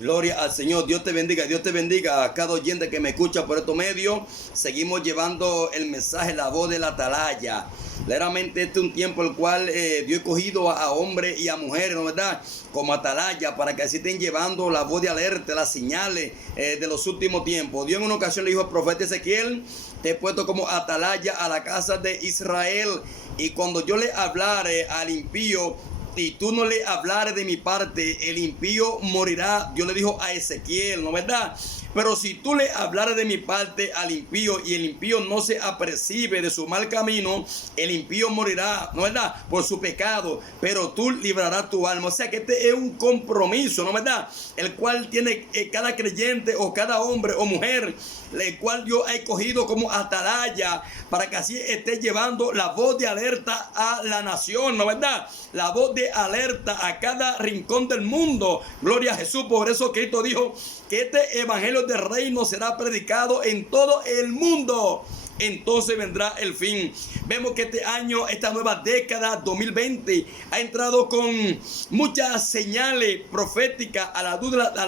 Gloria al Señor, Dios te bendiga a cada oyente que me escucha por estos medios. Seguimos llevando el mensaje, la voz de la atalaya. Claramente este es un tiempo el cual Dios ha escogido a hombres y a mujeres, ¿no verdad? Como atalaya, para que así estén llevando la voz de alerta, las señales de los últimos tiempos. Dios en una ocasión le dijo al profeta Ezequiel: te he puesto como atalaya a la casa de Israel, y cuando yo le hablare al impío y tú no le hablares de mi parte, el impío morirá. Dios le dijo a Ezequiel, ¿no verdad? Pero si tú le hablares de mi parte al impío y el impío no se apercibe de su mal camino, el impío morirá, ¿no verdad? Por su pecado, pero tú librarás tu alma. O sea que este es un compromiso, ¿no verdad? El cual tiene cada creyente o cada hombre o mujer, el cual Dios ha escogido como atalaya, para que así esté llevando la voz de alerta a la nación, ¿no verdad? La voz de alerta a cada rincón del mundo. Gloria a Jesús. Por eso Cristo dijo que este evangelio del reino será predicado en todo el mundo. Entonces vendrá el fin. Vemos que este año, esta nueva década 2020, ha entrado con muchas señales proféticas a la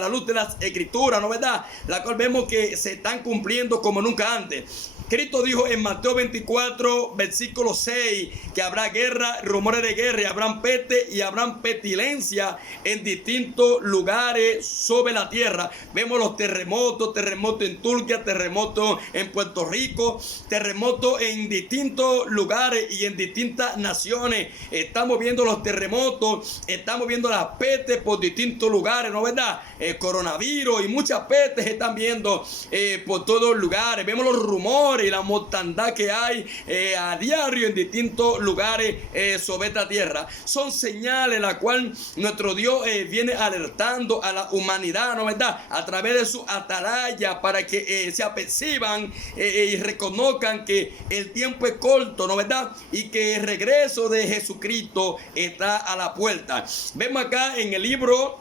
luz de las escrituras, ¿no verdad? La cual vemos que se están cumpliendo como nunca antes. Cristo dijo en Mateo 24, versículo 6, que habrá guerra, rumores de guerra, y habrán peste y habrán pestilencia en distintos lugares sobre la tierra. Vemos los terremotos en Turquía, terremotos en Puerto Rico, terremotos en distintos lugares y en distintas naciones. Estamos viendo los terremotos, estamos viendo las pestes por distintos lugares, ¿no verdad? El coronavirus y muchas pestes están viendo por todos los lugares. Vemos los rumores y la mortandad que hay a diario en distintos lugares sobre esta tierra. Son señales la cual nuestro Dios viene alertando a la humanidad, ¿no verdad? A través de su atalaya, para que se aperciban y reconozcan que el tiempo es corto, ¿no verdad? Y que el regreso de Jesucristo está a la puerta. Vemos acá en el libro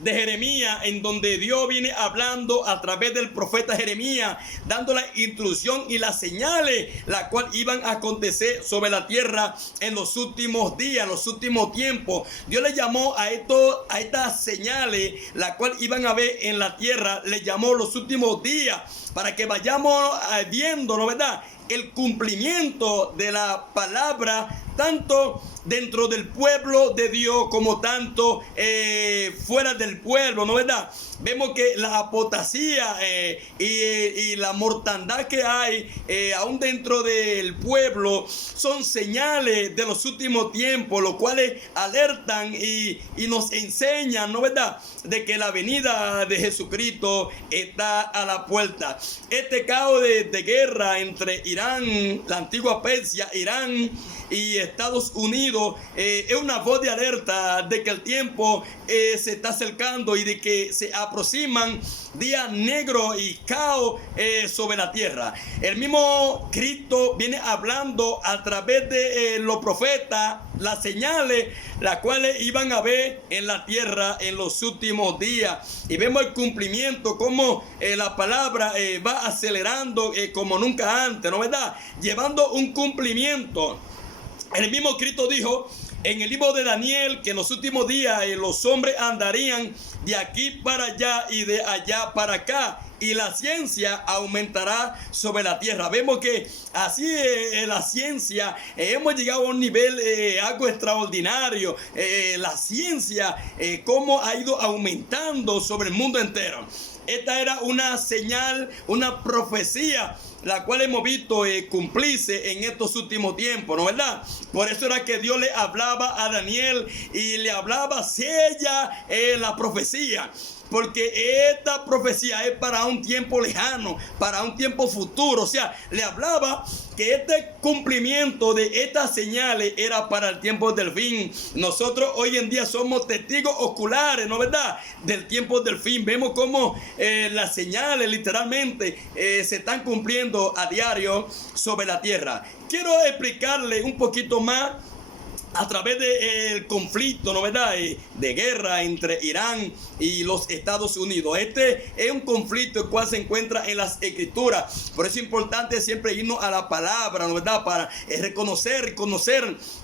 de Jeremías, en donde Dios viene hablando a través del profeta Jeremías, dando la instrucción y las señales, las cuales iban a acontecer sobre la tierra en los últimos días, en los últimos tiempos. Dios le llamó a estas señales, las cuales iban a ver en la tierra, le llamó los últimos días, para que vayamos viendo, ¿no verdad?, el cumplimiento de la palabra, tanto dentro del pueblo de Dios como tanto fuera del pueblo, ¿no verdad? Vemos que la apostasía y la mortandad que hay aún dentro del pueblo son señales de los últimos tiempos, los cuales alertan y nos enseñan, ¿no verdad?, de que la venida de Jesucristo está a la puerta. Este caos de guerra entre Irán, la antigua Persia, Irán y Estados Unidos, es una voz de alerta de que el tiempo se está acercando y de que se aproximan días negros y caos sobre la tierra. El mismo Cristo viene hablando a través de los profetas, las señales, las cuales iban a ver en la tierra en los últimos días. Y vemos el cumplimiento, como la palabra va acelerando como nunca antes, ¿no verdad? Llevando un cumplimiento. El mismo Cristo dijo en el libro de Daniel que en los últimos días los hombres andarían de aquí para allá y de allá para acá, y la ciencia aumentará sobre la tierra. Vemos que así la ciencia, hemos llegado a un nivel algo extraordinario. La ciencia, cómo ha ido aumentando sobre el mundo entero. Esta era una señal, una profecía, la cual hemos visto cumplirse en estos últimos tiempos, ¿no verdad? Por eso era que Dios le hablaba a Daniel y le hablaba, sella la profecía. Porque esta profecía es para un tiempo lejano, para un tiempo futuro. O sea, le hablaba que este cumplimiento de estas señales era para el tiempo del fin. Nosotros hoy en día somos testigos oculares, ¿no verdad?, del tiempo del fin. Vemos cómo las señales literalmente se están cumpliendo a diario sobre la tierra. Quiero explicarle un poquito más a través del conflicto, ¿no verdad? De guerra entre Irán y los Estados Unidos. Este es un conflicto el cual se encuentra en las escrituras. Por eso es importante siempre irnos a la palabra, ¿no verdad? Para conocer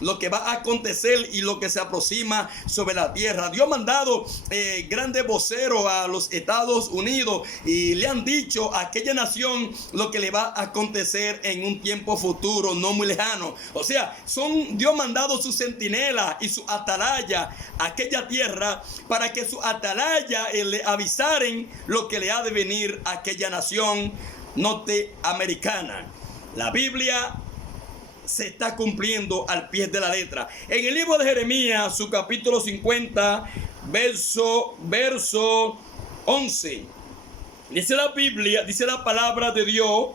lo que va a acontecer y lo que se aproxima sobre la tierra. Dios ha mandado grandes voceros a los Estados Unidos y le han dicho a aquella nación lo que le va a acontecer en un tiempo futuro, no muy lejano. O sea, Dios ha mandado sus centinela y su atalaya a aquella tierra para que su atalaya le avisaren lo que le ha de venir a aquella nación norteamericana. La Biblia se está cumpliendo al pie de la letra. En el libro de Jeremías, su capítulo 50, verso 11, dice la Biblia, dice la palabra de Dios: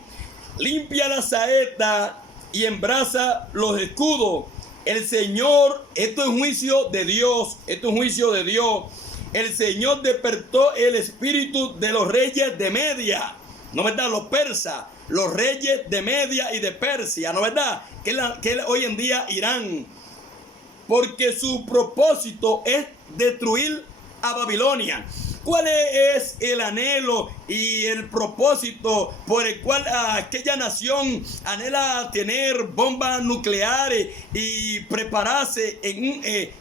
limpia la saeta y embraza los escudos. El Señor, esto es juicio de Dios, esto es juicio de Dios. El Señor despertó el espíritu de los reyes de Media, ¿no verdad? Los persas, los reyes de Media y de Persia, ¿no verdad? Que hoy en día Irán, porque su propósito es destruir a Babilonia. ¿Cuál es el anhelo y el propósito por el cual aquella nación anhela tener bombas nucleares y prepararse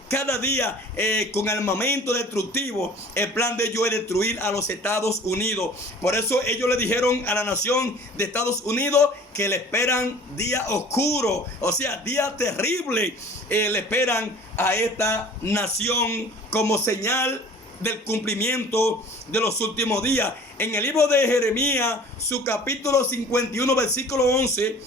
cada día con armamento destructivo? El plan de ellos es destruir a los Estados Unidos. Por eso ellos le dijeron a la nación de Estados Unidos que le esperan días oscuros, o sea, días terribles. Le esperan a esta nación como señal del cumplimiento de los últimos días. En el libro de Jeremías, su capítulo 51, versículo 11,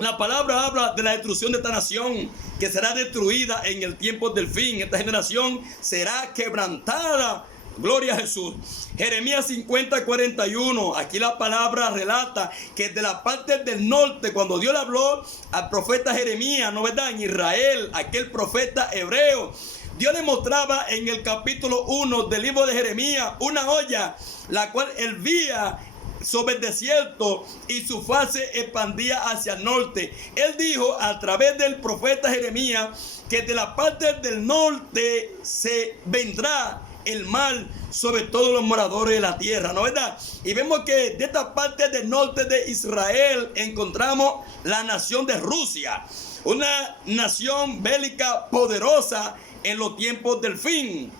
la palabra habla de la destrucción de esta nación, que será destruida en el tiempo del fin. Esta generación será quebrantada. Gloria a Jesús. Jeremías 50, 41. Aquí la palabra relata que de la parte del norte, cuando Dios le habló al profeta Jeremías, ¿no verdad? En Israel, aquel profeta hebreo, Dios le mostraba en el capítulo 1 del libro de Jeremías una olla, la cual hervía sobre el desierto y su faz se expandía hacia el norte. Él dijo a través del profeta Jeremías que de la parte del norte se vendrá el mal sobre todos los moradores de la tierra, ¿no verdad? Y vemos que de esta parte del norte de Israel encontramos la nación de Rusia, una nación bélica poderosa en los tiempos del fin.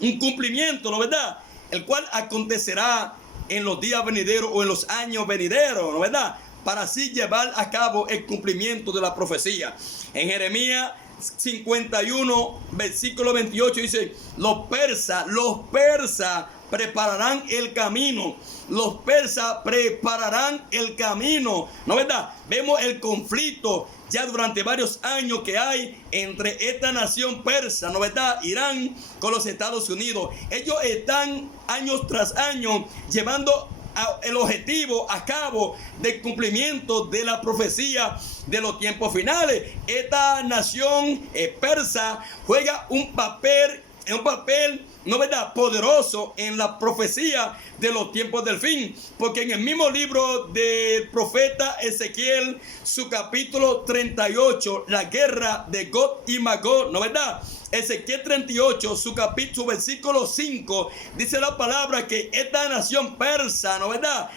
Un cumplimiento, ¿no verdad? El cual acontecerá en los días venideros o en los años venideros, ¿no verdad? Para así llevar a cabo el cumplimiento de la profecía. En Jeremías 51, versículo 28 dice: los persas prepararán el camino. Los persas prepararán el camino, ¿no verdad? Vemos el conflicto ya durante varios años que hay entre esta nación persa, ¿no verdad? Irán con los Estados Unidos. Ellos están años tras año llevando el objetivo a cabo del cumplimiento de la profecía de los tiempos finales. Esta nación persa juega un papel, no verdad, poderoso en la profecía de los tiempos del fin, porque en el mismo libro del profeta Ezequiel, su capítulo 38, la guerra de Gog y Magog, no verdad, Ezequiel 38, su versículo 5, dice la palabra que esta nación persa, no verdad,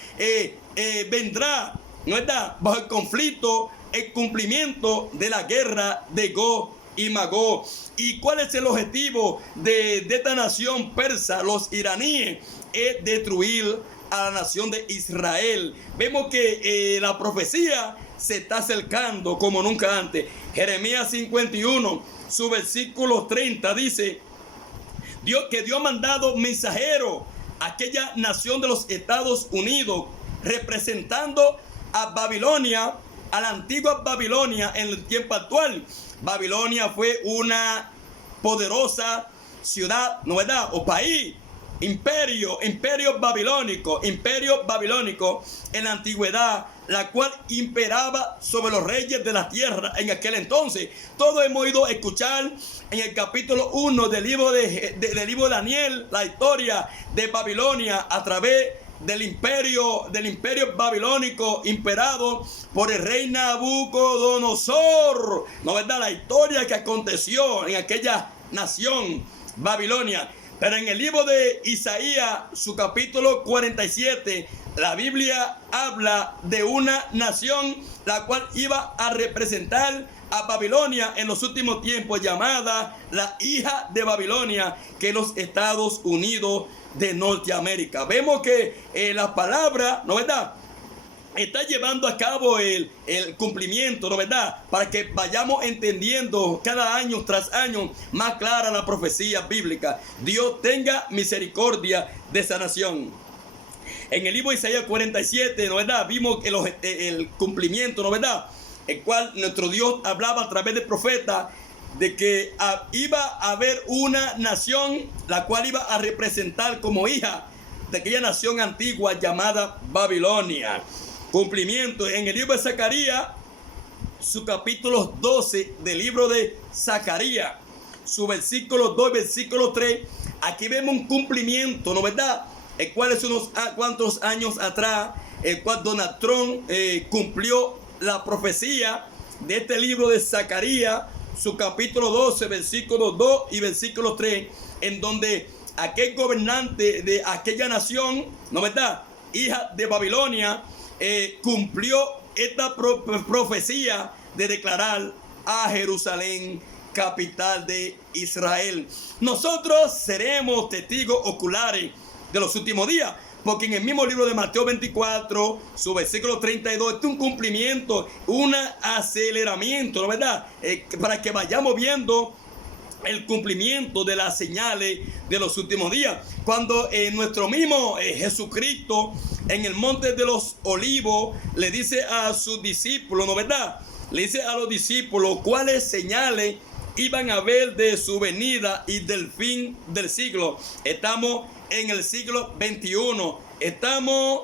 vendrá, no verdad, bajo el conflicto, el cumplimiento de la guerra de Gog y Magog. ¿Y cuál es el objetivo de esta nación persa, los iraníes? Es destruir a la nación de Israel. Vemos que la profecía se está acercando como nunca antes. Jeremías 51, su versículo 30 dice: Dios ha mandado mensajero a aquella nación de los Estados Unidos, representando a Babilonia, a la antigua Babilonia en el tiempo actual. Babilonia fue una poderosa ciudad, ¿no verdad? O país, imperio babilónico en la antigüedad, la cual imperaba sobre los reyes de la tierra en aquel entonces. Todos hemos ido a escuchar en el capítulo 1 del libro de Daniel la historia de Babilonia a través del imperio babilónico imperado por el rey Nabucodonosor. ¿No verdad? La historia que aconteció en aquella nación, Babilonia. Pero en el libro de Isaías, su capítulo 47, la Biblia habla de una nación la cual iba a representar a Babilonia en los últimos tiempos, llamada la hija de Babilonia, que es los Estados Unidos de Norteamérica. Vemos que la palabra, ¿no verdad?, está llevando a cabo el cumplimiento, ¿no verdad?, para que vayamos entendiendo cada año tras año más clara la profecía bíblica. Dios tenga misericordia de esa nación. En el libro de Isaías 47, ¿no verdad?, vimos el cumplimiento, ¿no verdad?, el cual nuestro Dios hablaba a través del profeta de que iba a haber una nación la cual iba a representar como hija de aquella nación antigua llamada Babilonia. Cumplimiento en el libro de Zacarías, su capítulo 12 del libro de Zacarías, su versículo 2, versículo 3. Aquí vemos un cumplimiento, ¿no verdad?, el cual es unos cuantos años atrás, el cual Donald Trump cumplió la profecía de este libro de Zacarías, su capítulo 12, versículos 2 y versículo 3, en donde aquel gobernante de aquella nación, ¿no verdad?, hija de Babilonia, cumplió esta profecía de declarar a Jerusalén capital de Israel. Nosotros seremos testigos oculares de los últimos días, porque en el mismo libro de Mateo 24, su versículo 32, este es un cumplimiento, un aceleramiento, ¿no verdad?, para que vayamos viendo el cumplimiento de las señales de los últimos días. Cuando nuestro mismo Jesucristo en el monte de los olivos le dice a sus discípulos, ¿no verdad?, le dice a los discípulos cuáles señales iban a ver de su venida y del fin del siglo. Estamos en el siglo 21. Estamos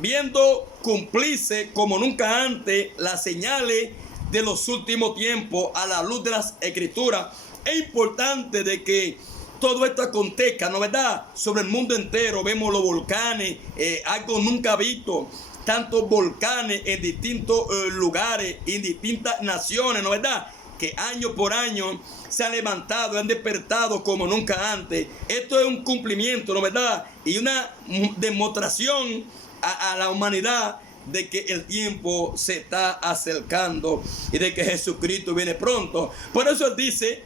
viendo cumplirse como nunca antes las señales de los últimos tiempos a la luz de las Escrituras. Es importante de que todo esto acontezca, ¿no verdad?, sobre el mundo entero. Vemos los volcanes, algo nunca visto, tantos volcanes en distintos lugares, en distintas naciones, ¿no verdad?, que año por año se han levantado, han despertado como nunca antes. Esto es un cumplimiento, ¿no verdad?, y una demostración a la humanidad de que el tiempo se está acercando y de que Jesucristo viene pronto. Por eso él dice,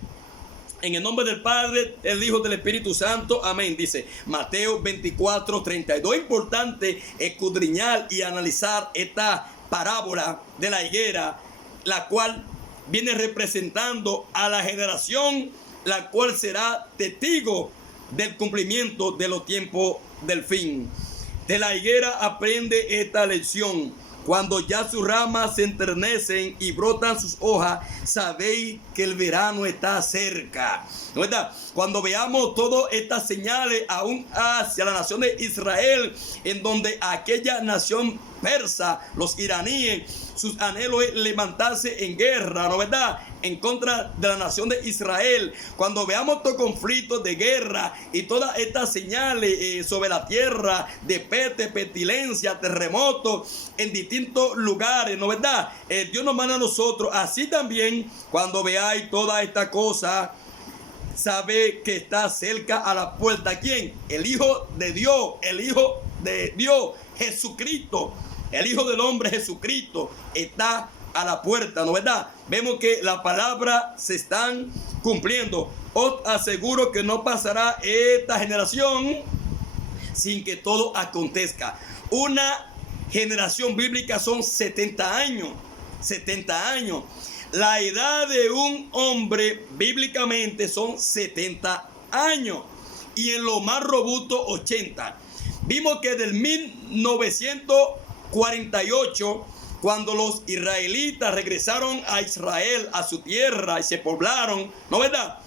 en el nombre del Padre, el Hijo, del Espíritu Santo, amén. Dice Mateo 24, 32. Es importante escudriñar y analizar esta parábola de la higuera, la cual viene representando a la generación la cual será testigo del cumplimiento de los tiempos del fin. De la higuera aprende esta lección: cuando ya sus ramas se enternecen y brotan sus hojas, sabéis que el verano está cerca. ¿No es verdad? Cuando veamos todas estas señales aún hacia la nación de Israel, en donde aquella nación persa, los iraníes, sus anhelos es levantarse en guerra, ¿no es verdad?, en contra de la nación de Israel. Cuando veamos estos conflictos de guerra y todas estas señales sobre la tierra de peste, pestilencia, terremotos en distintos lugares, ¿no es verdad?, Dios nos manda a nosotros. Así también, cuando veáis toda esta cosa, sabe que está cerca a la puerta. ¿Quién? El Hijo de Dios, el Hijo de Dios, Jesucristo, el Hijo del Hombre, Jesucristo, está a la puerta, ¿no verdad? Vemos que la palabra se están cumpliendo. Os aseguro que no pasará esta generación sin que todo acontezca. Una generación bíblica son 70 años. 70 años. La edad de un hombre bíblicamente son 70 años. Y en lo más robusto 80. Vimos que del 1948, cuando los israelitas regresaron a Israel, a su tierra, y se poblaron, ¿no verdad?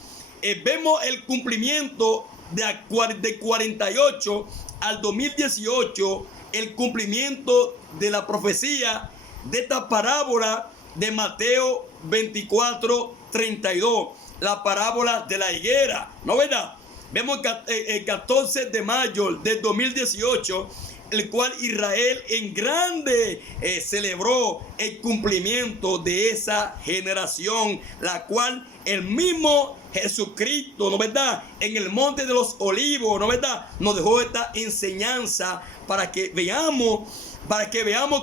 Vemos el cumplimiento de 48 al 2018, el cumplimiento de la profecía de esta parábola de Mateo 24, 32, la parábola de la higuera, ¿no verdad? Vemos que el 14 de mayo del 2018, el cual Israel en grande celebró el cumplimiento de esa generación, la cual el mismo Jesucristo, ¿no verdad?, en el monte de los olivos, ¿no verdad?, nos dejó esta enseñanza para que veamos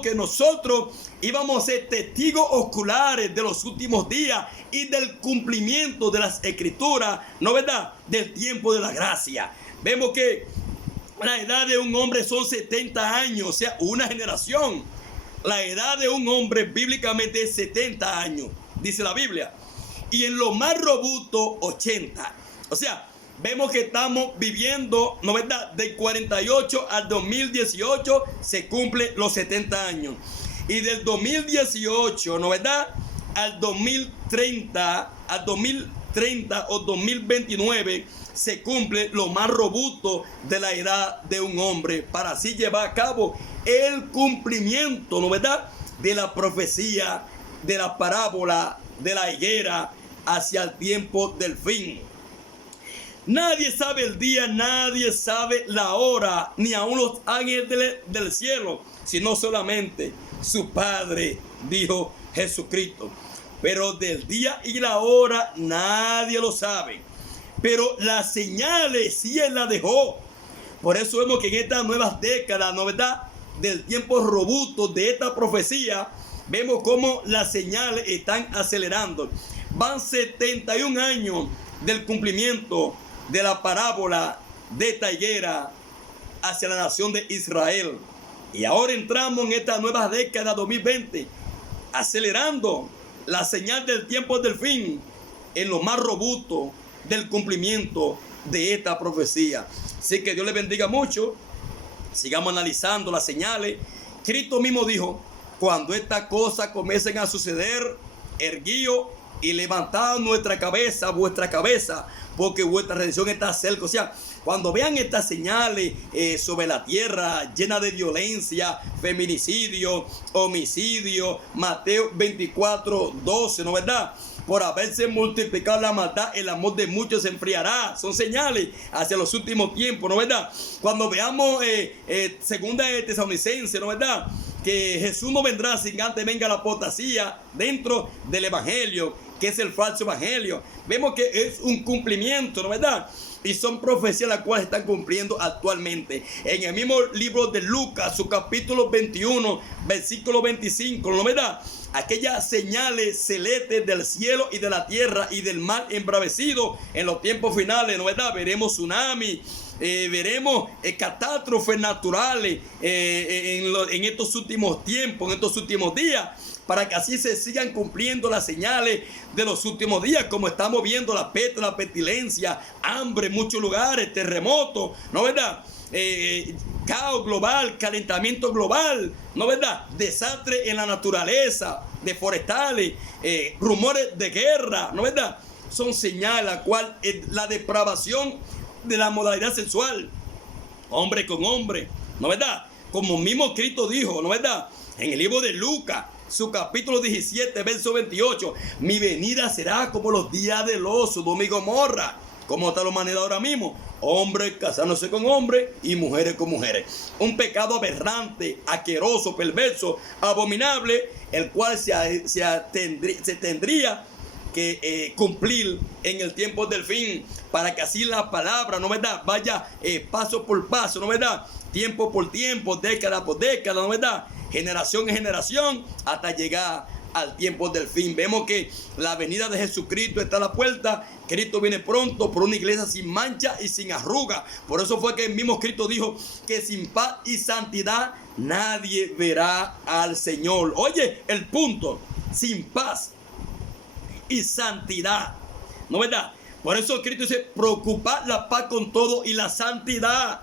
que nosotros íbamos a ser testigos oculares de los últimos días y del cumplimiento de las escrituras, ¿no verdad?, del tiempo de la gracia. Vemos que la edad de un hombre son 70 años, o sea, una generación. La edad de un hombre bíblicamente es 70 años, dice la Biblia. Y en lo más robusto, 80. O sea, vemos que estamos viviendo, ¿no verdad?, del 48 al 2018 se cumple los 70 años. Y del 2018, ¿no verdad?, al 2030 o 2029 se cumple lo más robusto de la edad de un hombre, para así llevar a cabo el cumplimiento, ¿no verdad?, de la profecía, de la parábola de la higuera hacia el tiempo del fin. Nadie sabe el día, nadie sabe la hora, ni aun los ángeles del cielo, sino solamente su Padre, dijo Jesucristo. Pero del día y la hora nadie lo sabe. Pero las señales sí Él las dejó. Por eso vemos que en estas nuevas décadas, ¿no verdad?, del tiempo robusto de esta profecía, vemos cómo las señales están acelerando. Van 71 años del cumplimiento de la parábola de esta higuera hacia la nación de Israel. Y ahora entramos en esta nueva década 2020, acelerando la señal del tiempo del fin en lo más robusto del cumplimiento de esta profecía. Así que Dios les bendiga mucho. Sigamos analizando las señales. Cristo mismo dijo: cuando estas cosas comiencen a suceder, erguíos y levantad nuestra cabeza, vuestra cabeza, porque vuestra redención está cerca. O sea, cuando vean estas señales sobre la tierra llena de violencia, feminicidio, homicidio, Mateo 24:12, ¿no verdad?, por haberse multiplicado la maldad, el amor de muchos se enfriará. Son señales hacia los últimos tiempos, ¿no verdad? Cuando veamos segunda de Tesalonicenses, ¿no verdad?, que Jesús no vendrá sin antes venga la apostasía dentro del evangelio, que es el falso evangelio. Vemos que es un cumplimiento, ¿no verdad? Y son profecías las cuales están cumpliendo actualmente. En el mismo libro de Lucas, su capítulo 21, versículo 25, ¿no verdad?, aquellas señales celestes del cielo y de la tierra y del mar embravecido en los tiempos finales, ¿no verdad? Veremos tsunami, veremos catástrofes naturales en estos últimos tiempos, en estos últimos días, para que así se sigan cumpliendo las señales de los últimos días, como estamos viendo la peste, la pestilencia, hambre en muchos lugares, terremotos, ¿no verdad?, caos global, calentamiento global, ¿no verdad?, desastre en la naturaleza, de forestales, rumores de guerra, ¿no verdad? Son señales la cual la depravación de la modalidad sexual, hombre con hombre, ¿no verdad? Como mismo Cristo dijo, ¿no verdad?, en el libro de Lucas, su capítulo 17, verso 28, mi venida será como los días de los Sodoma y Gomorra. ¿Cómo está la humanidad ahora mismo? Hombres casándose con hombres y mujeres con mujeres. Un pecado aberrante, asqueroso, perverso, abominable, el cual se tendría que cumplir en el tiempo del fin, para que así la palabra, ¿no verdad?, vaya paso por paso, ¿no verdad?, tiempo por tiempo, década por década, ¿no verdad?, generación en generación, hasta llegar al tiempo del fin. Vemos que la venida de Jesucristo está a la puerta. Cristo viene pronto por una iglesia sin mancha y sin arruga. Por eso fue que el mismo Cristo dijo que sin paz y santidad nadie verá al Señor. Oye, el punto, sin paz y santidad, ¿no verdad? Por eso Cristo dice: preocupad la paz con todo y la santidad,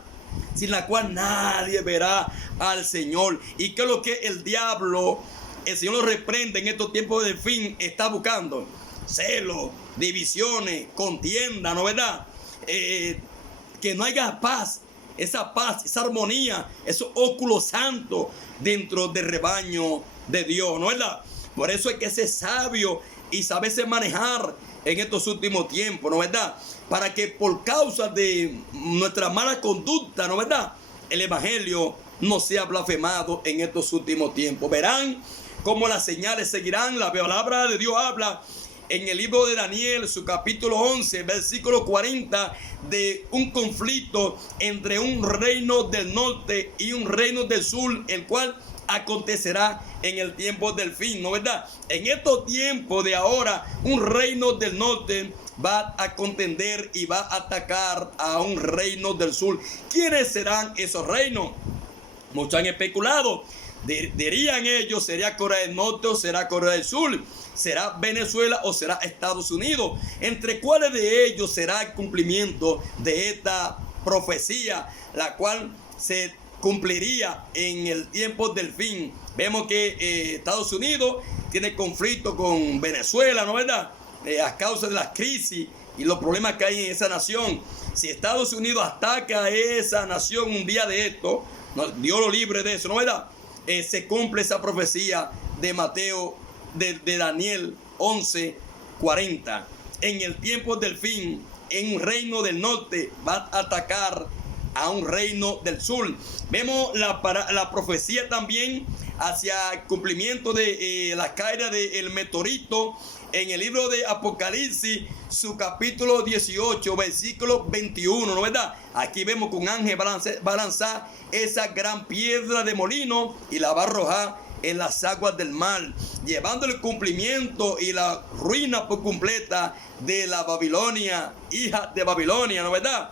sin la cual nadie verá al Señor. ¿Y qué es lo que el diablo, el Señor lo reprende en estos tiempos de fin, está buscando? Celos, divisiones, contienda, ¿no verdad? Que no haya paz, esa armonía, esos óculos santos dentro del rebaño de Dios, ¿no verdad? Por eso hay que ser sabio y saberse manejar en estos últimos tiempos, ¿no verdad? Para que por causa de nuestra mala conducta, ¿no verdad?, el evangelio no sea blasfemado en estos últimos tiempos. Verán cómo las señales seguirán. La palabra de Dios habla en el libro de Daniel, su capítulo 11, versículo 40, de un conflicto entre un reino del norte y un reino del sur, el cual acontecerá en el tiempo del fin, ¿no verdad? En estos tiempos de ahora, un reino del norte va a contender y va a atacar a un reino del sur. ¿Quiénes serán esos reinos? Muchos han especulado. Dirían ellos, ¿sería Corea del Norte o será Corea del Sur? ¿Será Venezuela o será Estados Unidos? ¿Entre cuáles de ellos será el cumplimiento de esta profecía, la cual se cumpliría en el tiempo del fin? Vemos que Estados Unidos tiene conflicto con Venezuela, ¿no es verdad? A causa de la crisis y los problemas que hay en esa nación. Si Estados Unidos ataca a esa nación un día de esto, Dios lo libre de eso, ¿no es verdad? Se cumple esa profecía de Mateo, de Daniel 11:40. En el tiempo del fin, en un reino del norte va a atacar a un reino del sur. Vemos la profecía también hacia el cumplimiento de la caída del meteorito en el libro de Apocalipsis, su capítulo 18, versículo 21, ¿no es verdad? Aquí vemos que un ángel va a lanzar esa gran piedra de molino y la va a arrojar en las aguas del mar, llevando el cumplimiento y la ruina por completa de la Babilonia, hija de Babilonia, ¿no es verdad?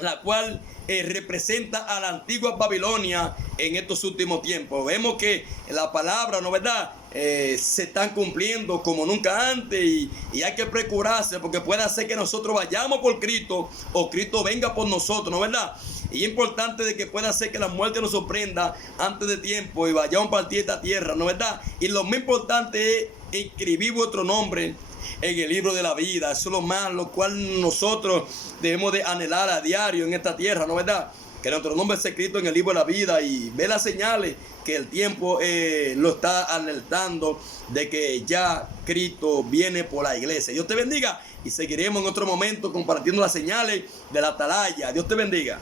La cual representa a la antigua Babilonia en estos últimos tiempos. Vemos que la palabra, ¿no es verdad?, se están cumpliendo como nunca antes y hay que procurarse, porque puede ser que nosotros vayamos por Cristo o Cristo venga por nosotros, ¿no es verdad? Y es importante de que pueda ser que la muerte nos sorprenda antes de tiempo y vayamos a partir de esta tierra, ¿no es verdad? Y lo más importante es escribir vuestro nombre en el libro de la vida. Eso es lo más, lo cual nosotros debemos de anhelar a diario en esta tierra, ¿no es verdad? Que nuestro nombre sea escrito en el libro de la vida y ve las señales que el tiempo lo está alertando de que ya Cristo viene por la iglesia. Dios te bendiga y seguiremos en otro momento compartiendo las señales de la atalaya. Dios te bendiga.